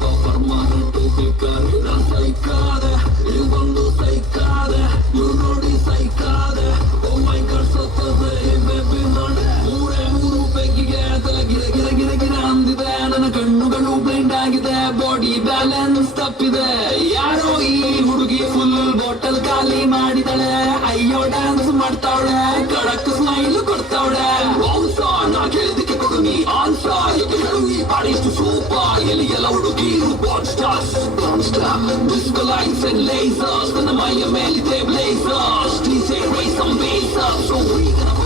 permanent ಬೇಕಾದ್ರೆ ಸೈಕಾದೆ ಇವೊಂದು ಸೈಕಾದೆ ಇವ್ ನೋಡಿ ಸೈಕಾದೆ ಓ ಮೈ ಗಾಡ್ ಸತ್ತದೆ ಬೇಬಿ ಮಾಡಿ ಮೂರು ಪೆಗ್ಗಿಗೆ ತಲೆ ಗಿರ ಗಿರ ಗಿರ ಗಿರ ಅಂದಿದೆ ನನ್ನ ಕಣ್ಣುಗಳು ಬ್ಲೈಂಡ್ ಆಗಿದೆ ಬಾಡಿ ಬ್ಯಾಲೆನ್ಸ್ ತಪ್ಪಿದೆ ಯಾರೋ ಈ ಹುಡುಗಿ ಫುಲ್ ಬಾಟಲ್ ಖಾಲಿ ಮಾಡಿದಳೆ ಅಯ್ಯೋ ಡ್ಯಾನ್ಸ್ ಮಾಡ್ತಾವಳೆ ಕಡಕ್ ಸ್ಮೈಲ್ ಕೊಡ್ತಾವಳೆ ನಾ ಕೇಳಿದಕ್ಕೆ ಕೊಡು ನೀ ಆನ್ಸರ್ ಹೇಳು ಈ ಬಾಡಿಷ್ಟು ಸೂಪರ್ ಎಲ್ಲಿ ಎಲ್ಲ ಹುಡುಗಿರು ಬಾಡ್ stars disco lights and lasers ನನ್ನ ಮೈಯ ಮೇಲಿದೆ blazers DJ raise some bass up so we gonna